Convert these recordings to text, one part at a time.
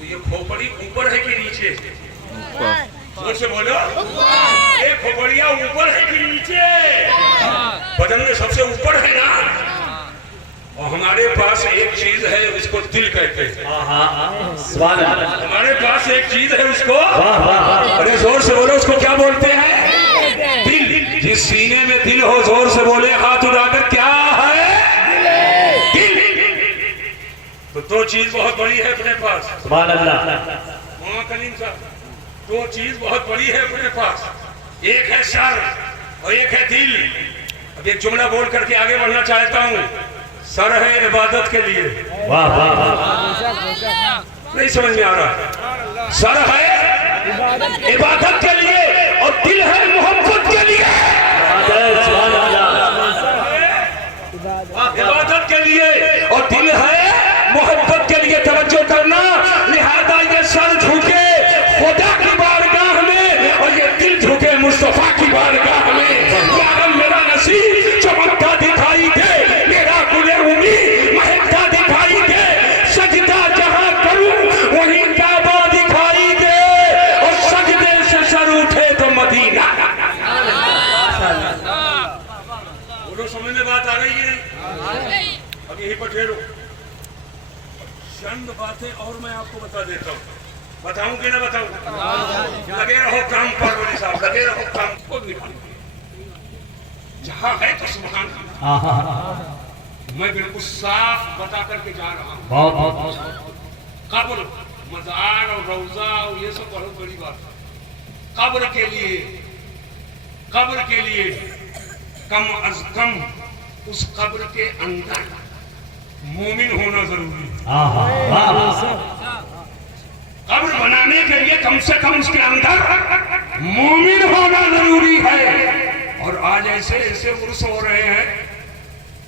तो ये खोपड़ी ऊपर है कि नीचे? जोर से बोलो। ये खोपड़िया ऊपर है कि नीचे? बदन में सबसे ऊपर है ना। और हमारे पास एक चीज है उसको दिल कहते हैं। हमारे पास एक चीज है उसको, अरे जोर से बोलो, उसको क्या बोलते हैं? दिल। जिस सीने में दिल हो, जोर से बोले हाथ उठाकर, क्या है? दिल। तो दो चीज बहुत बड़ी है अपने पास। कलीम साहब, दो चीज बहुत बड़ी है अपने पास, एक है सर और एक है दिल। अब एक जुमला बोल करके आगे बढ़ना चाहता हूँ। सर है इबादत के लिए, वाह वाह वाह, नहीं समझ में आ रहा। सर है इबादत के लिए और दिल है मोहब्बत के लिए। इबादत के लिए और दिल है मोहब्बत के लिए। तवज्जो करना, लिहाजा ये सर झुके खुदा की बारगाह में और ये दिल झुके मुस्तफा की बारगाह में। यार मेरा नसीब चमकता दिखाई दे, मेरा गुले उम्मीद महकता दिखाई दे, सजदा जहां करूं वहीं काबा दिखाई दे, और सजदे से सर उठे तो मदीना। बोलो, समझ में बात आ रही है? अब यही पर ठहरो, चंद बातें और मैं आपको बता देता हूँ। बताऊं कि ना बताऊं? लगे रहो काम पर, बोली साहब लगे रहो काम को। जहां है तो सुभान अल्लाह। मैं बिल्कुल साफ बता करके जा रहा हूँ। कब्र, मज़ार और रौजा और ये सब बहुत बड़ी बात है। कब्र के लिए कम अज कम उस कब्र के अंदर मोमिन होना जरूरी है। कब्र बनाने के लिए कम से कम उसके अंदर मोमिन होना जरूरी है। और आज ऐसे ऐसे उर्स हो रहे हैं,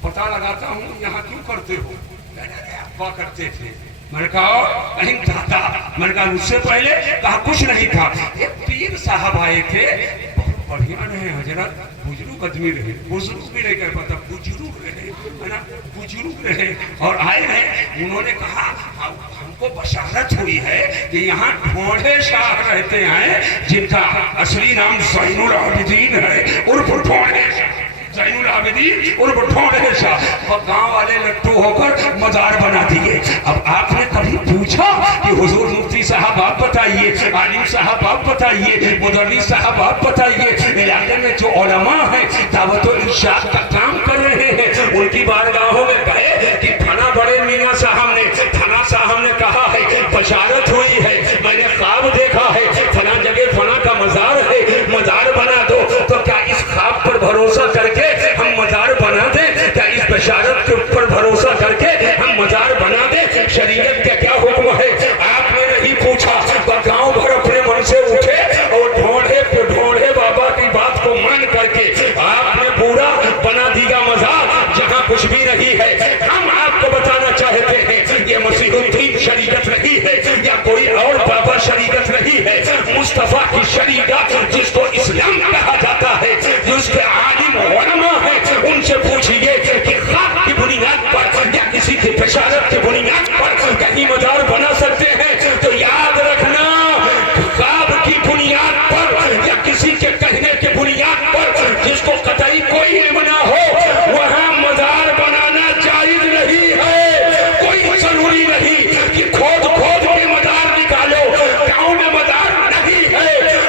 पता लगाता हूँ यहाँ क्यों करते हो? अब्बा करते थे, मैंने कहा कहीं था, मैंने कहा उससे पहले कहा कुछ नहीं था। एक पीर साहब आए थे, बहुत बढ़िया रहे हजरत, बुजुर्ग आदमी रहे, बुजुर्ग भी नहीं कर पाता, बुजुर्ग रहे, है ना, बुजुर्ग रहे। और आए हैं, उन्होंने कहा हमको बशारत हुई है कि यहाँ ढोढ़े शाह रहते हैं, जिनका असली नाम ज़ैनुल आबिदीन है, उर्फ ढोढ़े शाह, ज़ैनुल आबिदीन उर्फ ढोढ़े शाह। और गांव वाले लट्टू होकर मजार बना दिए। अब आपने कभी पूछा कि हुजूर मुफ्ती साहब आप बताइए, आलिम साहब आप बताइए, मुदर्रिस साहब आप बताइए, इलाके में जो उलमा है दावतुल इरशाद का काम कर रहे हैं, उनकी बारगाहों में गए कि फना बड़े मियां साहब ने, फना साहब ने कहा है, बशारत हुई है, मैंने ख्वाब देखा है, फना जगह फना का मजार है, मजार बना दो। तो क्या इस ख्वाब पर भरोसा करके हम मजार बना दें? क्या इस बशारत के ऊपर भरोसा करके हम मजार बना दें? शरीयत का क्या हुक्म है? आपने नहीं पूछा, तो गांव भर अपने मन से उठे और ढोढ़े बाबा की बात को मान करके आपने पूरा बना दिया मजार जहां कुछ भी नहीं है। हम आपको बताना चाहते हैं, ये मसीहुद्दीन शरीयत नहीं है या कोई और बाबा शरीयत नहीं है, मुस्तफा की शरीयत जिसको इस्लाम कहा जाता है, जिसके आलिम उलमा है, उनसे पूछिए कि ख्वाब की बुनियाद पर या किसी की बशारत की बुनियाद पर कहीं मजार बना सकते हैं? तो याद रखना, ख्वाब की बुनियाद पर या किसी के कहने के बुनियाद पर जिसको कतई कोई इल्म ना हो, वहां मजार बनाना जायज नहीं है। कोई जरूरी नहीं कि खोद के मजार निकालो, गांव में मजार नहीं है।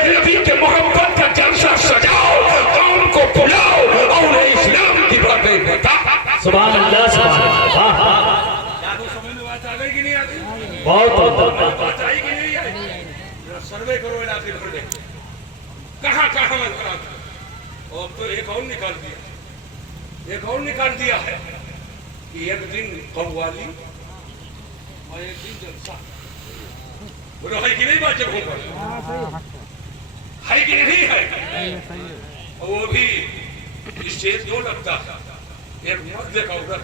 नबी के मोहब्बत का जलसा सजाओ, कौम को बुलाओ और उन्हें इस्लाम की बातें बताओ। सुभान अल्लाह, सुभान अल्लाह। समझ में बात आ गई कि नहीं आ गई? बहुत बात आई कि नहीं आई? सर्वे करो इलाके भर में, कहाँ कहाँ मजरा। और तो एक और निकाल दिया है कि एक दिन कव्वाली और एक दिन जलसा। बोलो है कि नहीं बात? जगहों पर है कि नहीं है? और वो भी स्टेज दो लगता है, एक मर्द एक औरत।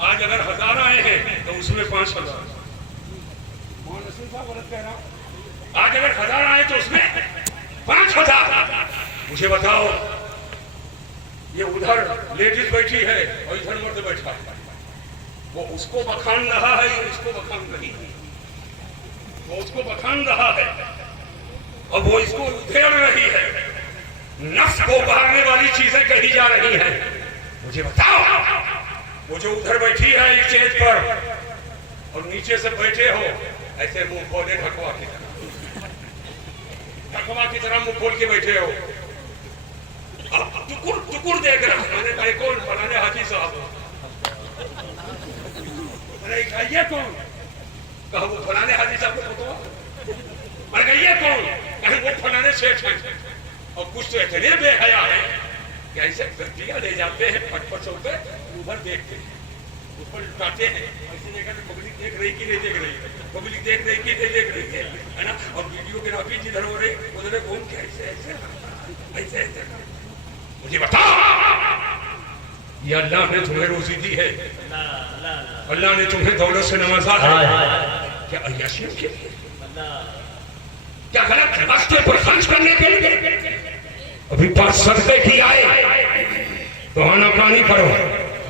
आज अगर 1000 आए हैं तो उसमें 5000। आज अगर 1000 आए तो उसमें 5000। मुझे बताओ, ये उधर लेडीज बैठी है और इधर मर्द बैठा है, वो उसको बखान रहा है या इसको बखान रही है? वो उसको बखान रहा है और वो इसको उधेड़ रही है, नफ्स को उभारने वाली चीजें कही जा रही हैं। मुझे बताओ, वो जो उधर बैठी है इस स्टेज पर और नीचे से बैठे हो ऐसे मुंह खोले ढकवा की तरह मुंह खोल के बैठे हो, टुकुर टुकुर देख रहा है। मैंने कहा कौन? फलाने हाजी साहब। मैंने कहा ये कौन? कहा वो फलाने हाजी साहब को फोटो। मैंने कहा ये कौन? कहा वो फलाने सेठ हैं। और कुछ तो इतने बेहया है कि ऐसे गड्डियां ले जाते हैं पटपटों पे, उधर देखते हैं, ऊपर लुटाते हैं, ऐसे देखा तो पब्लिक देख रही कि नहीं देख रही, पब्लिक देख रही कि नहीं देख रही है ना। और वीडियो के नापी जिधर हो रही उधर घूम के ऐसे ऐसे ऐसे ऐसे। मुझे बताओ, ये अल्लाह ने तुम्हें रोजी दी है, अल्लाह ने तुम्हें दौलत से नवाजा है, क्या अय्याशियों के लिए, क्या गलत रास्ते पर खर्च करने के लिए? अभी बात सदके की आए तो आनाकानी करो,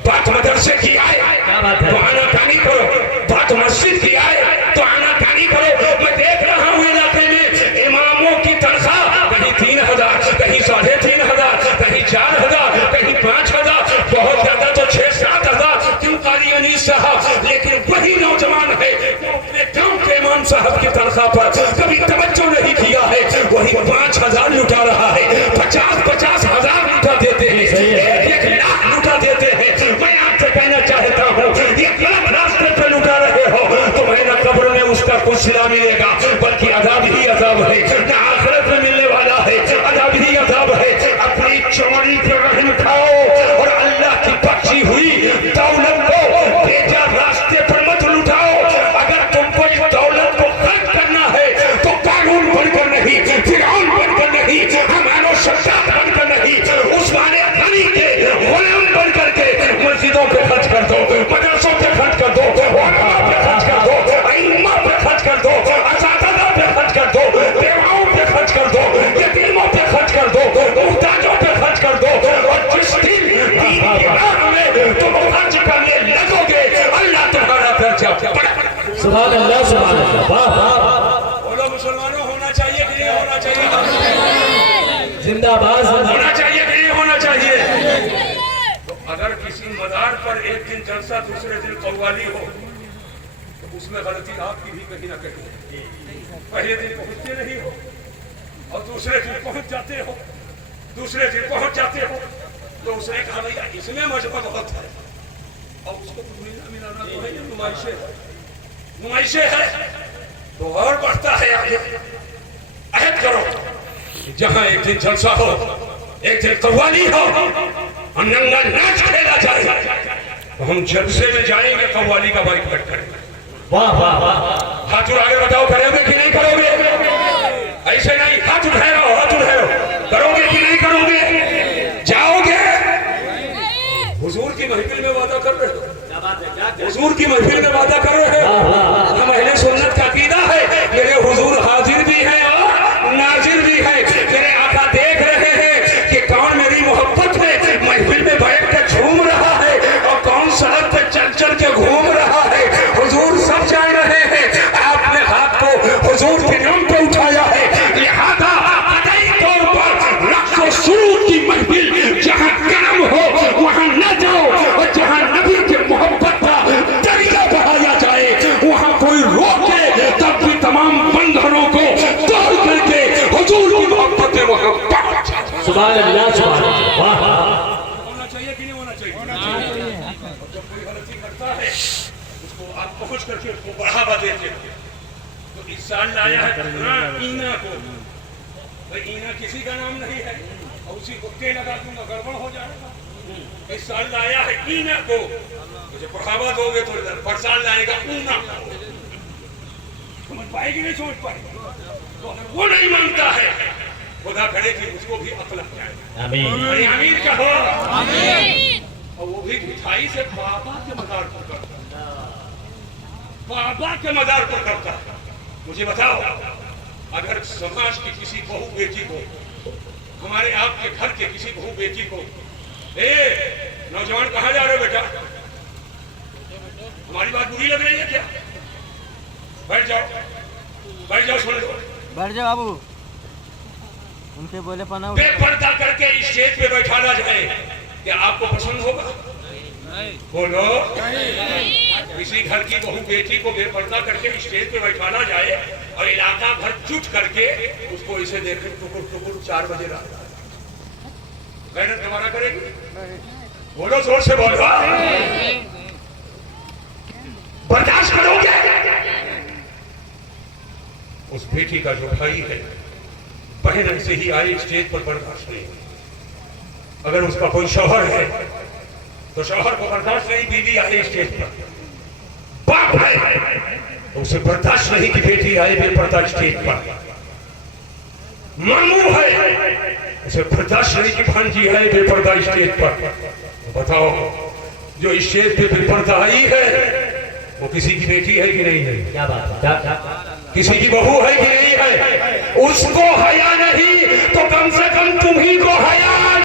बात मदरसे की आए तो आनाकानी करो, बात मस्जिद की आए तो आनाकानी करो। मैं देख रहा हूँ इलाके में इमामों की तनख्वाह कहीं 3000, कहीं 3500, कहीं 4000, कहीं 5000, बहुत ज्यादा तो 6-7 हजार। क्यों कारी अनीस साहब? लेकिन वही नौजवान है जो अपने गांव के इमाम साहब की तनख्वाह पर कभी तवज्जो नहीं किया है, वही 5000 लुटा रहा है, 50-50 हजार लुटा देते हैं, 1 लाख लुटा देते हैं। मैं आपसे कहना चाहता हूँ, ये गलत रास्ते पे लुटा रहे हो तो मैं न कब्र में उसका कुछ सिला मिलेगा, बल्कि अजाब ही अजाब है, न आखिरत में मिलने वाला है, अजाब ही अजाब है। अपनी चोरी पे रहम खाओ और अल्लाह की बख्शी हुई दौलत को बेजा रास्ते पर मत लुटाओ। अगर तुमको इस दौलत को खर्च करना है तो कानून बनकर नहीं, फिरौन बनकर नहीं, हमारा शद्दाद बनकर नहीं, उस्माने गनी के गुलाम बनकर के मस्जिदों पे खर्च कर दो, मदरसों पे खर्च कर दो, उलमा पे खर्च कर दो, इमाम पे खर्च कर दो, असातिज़ा पे खर्च कर दो, बेवाओं पे खर्च कर दो, यतीमों पे खर्च कर दो, मुहताजों पे खर्च कर दो। और जिस दिन दीन की राह में तुम खर्च करने लगोगे अल्लाह तुम्हारा खर्चा सुभान अल्लाह, सुभान अल्लाह। वाह वाह। बोलो मुसलमानों, होना चाहिए कि नहीं होना चाहिए? जिंदाबाद। होना चाहिए कि नहीं होना चाहिए? तो अगर किसी मदार पर एक दिन जलसा दूसरे दिन कव्वाली हो तो उसमें गलती आपकी भी कहीं ना कहीं। पहले दिन पहुंचते नहीं हो और दूसरे दिन पहुंच जाते हो, दूसरे दिन पहुंच जाते हो तो उसने कहा भैया इसमें मजबूत बहुत है और उसको मिलाना तो है, नुमाइशे है तो और बढ़ता है आगे। अहद करो जहां एक दिन जलसा हो, एक दिन कव्वाली हो और नंगा नाच खेला जाए तो हम जलसे में जाएंगे, कव्वाली का बाइकआउट करेंगे। वाह वाह वाह। हाथ उठा के बताओ, करोगे कि नहीं करोगे? ऐसे नहीं, हाथ उठाए रहो, हाथ उठाए रहो। करोगे कि नहीं करोगे? जाओगे? हुजूर की महफिल में वादा कर रहे हो, हुजूर की महफिल में वादा कर रहे हो। हम अहले सुन्नत का अकीदा है, मेरे हुजूर हाजिर भी है और नाजिर भी है। मेरे आका देख रहे हैं कि कौन मेरी मोहब्बत में महफिल में बैठ कर झूम रहा है और कौन सड़क पे चल चल के घूम रहा है। हुजूर सब जान रहे हैं। आपने हाथ को हुजूर के नाम पे उठाया है, लिहाजा कतई तौर पर रक्स और सुरूर की महफिल जहाँ काम हो वहाँ न जाओ, और जहाँ नबी के मोहब्बत का दरिया बहाया जाए वहाँ कोई रोके तब भी तमाम बंधनों को तोड़ करके हुजूर की मोहब्बत में वहाँ पहुंच जाए। सुभान अल्लाह, सुभान अल्लाह। वाह वाह। होना चाहिए कि नहीं होना चाहिए? और जब कोई गलती करता है उसको आप पहुंच करके उसको बढ़ावा देते हो। तो इस साल लाया है ईना को, भाई ईना किसी का नाम नहीं है और उसी को के लगा दूंगा गड़बड़ हो जाएगा। इस साल लाया है ईना को, मुझे बढ़ावा दोगे तो पर साल लाएगा ऊना। समझ पाएगी नहीं समझ पाएगी? तो अगर वो नहीं मानता है खुदा करे कि उसको भी अकल आ जाए। आमीन। आमीन कहो। आमीन। और वो भी मिठाई से बाबा के मजार पर करता है, बाबा के मजार पर करता है। मुझे बताओ, अगर समाज की किसी बहू बेटी को, हमारे आपके घर के किसी बहू बेटी को, ए नौजवान कहाँ जा रहे हो बेटा, हमारी बात बुरी लग रही है क्या? बैठ जाओ, बैठ जाओ, सुन लो। बैठ जाओ बाबू, उनके बोले पना बेपर्दा करके स्टेज पे बैठाना जाए, क्या आपको पसंद होगा? बोलो। किसी घर की बहू बेटी को बेपर्दा करके स्टेज पे बैठाना जाए और इलाका भर जुट करके उसको इसे देखे टुकुर टुकुर 4 बजे रात मेहनत दोबारा करेगी? बोलो, जोर से बोलो। बर्दाश्त करोगे? उस बेटी का जो भाई है, बहन ऐसे ही आई स्टेज पर, बर्दाश्त नहीं। अगर उसका कोई शौहर है तो शौहर को बर्दाश्त नहीं, बीवी आई स्टेज पर। बाप है तो उसे बर्दाश्त नहीं कि बेटी आए बेपर्दा स्टेज पर। मामू है उसे बर्दाश्त नहीं कि भांजी आए बेपर्दा स्टेज पर। बताओ, जो स्टेज पे बेपर्दा आई है वो किसी की बेटी है कि नहीं है? क्या बात है? किसी की बहू है कि नहीं है? उसको हया नहीं